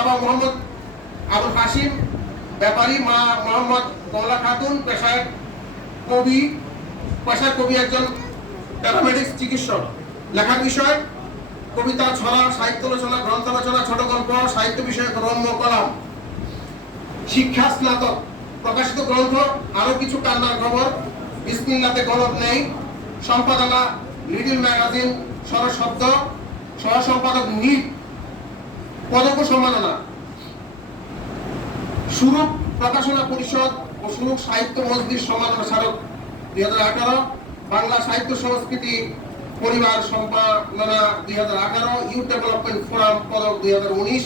বাবা মোহাম্মদ আবুল হাশিম, ব্যাপারী মা মোহাম্মদ কমলা খাতুন, পেশায় কবি একজন প্যারামেডিক্স চিকিৎসক। লেখার বিষয় কবিতা, ছড়া, সাহিত্য রচনা, গ্রন্থ রচনা, ছোট গল্প, সাহিত্য বিষয়ক রম্য কলাম। শিক্ষা স্নাতক। প্রকাশিত গ্রন্থ আরো কিছু কান্নার খবর, বিসমিল্লাতে গলদ নেই, সম্পাদনা লিটল ম্যাগাজিন, সরশব্দ, সহ সম্পাদক নীল, পদক ও সম্মাননা। সুরূপ প্রকাশনা পরিষদ ও সুরূপ সাহিত্য মজলিস সম্মাননা স্মারক 2018, বাংলা সাহিত্য সংস্কৃতি পরিবার সম্পাদনা 2018, ইউথ ডেভেলপমেন্ট ফোরাম পদক 2019,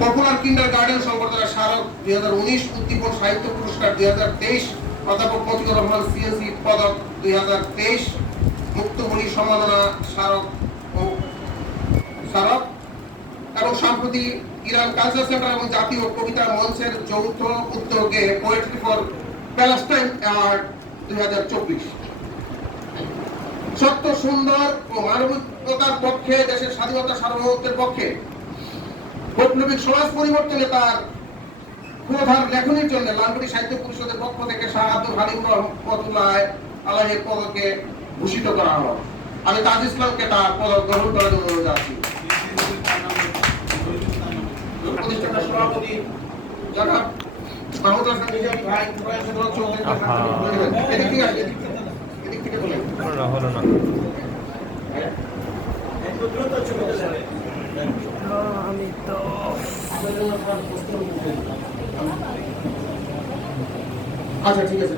পপুলার কিন্ডার গার্ডেন সংবর্ধনা স্মারক 2019, উদ্দীপন সাহিত্য পুরস্কার 2023, অধ্যাপক মতিউর রহমান সিএসি পদক 2023, মুক্তমণি সম্মাননা স্মারক এবং সম্প্রতি ইরান কালচার সেন্টার এবং জাতীয় কবিতা মঞ্চের যৌথ উদ্যোগে পোয়েট্রি ফর প্যালেস্টাইন অ্যাওয়ার্ড 2024। সত্য, সুন্দর ও মানবিকতার পক্ষে, দেশের স্বাধীনতা সার্বভৌমত্বের পক্ষে, বৈপ্লবিক সমাজ পরিবর্তনে তার ক্ষুধার লেখনীর জন্য লালকুটি সাহিত্য পরিষদের পক্ষ থেকে শাহ আব্দুল হালিম রহমতুল্লাহ আলাইহির পদকে ভূষিত করা হয়। আমি তাজ ইসলামকে তার পদক গ্রহণ করার জন্য অনুরোধ জানাচ্ছি। প্রতিষ্ঠাতা সভাপতি জনাব মাহমুদ হাসান নিজামী ভাই, এদিক থেকে বলেন। আমি তো আচ্ছা, ঠিক আছে।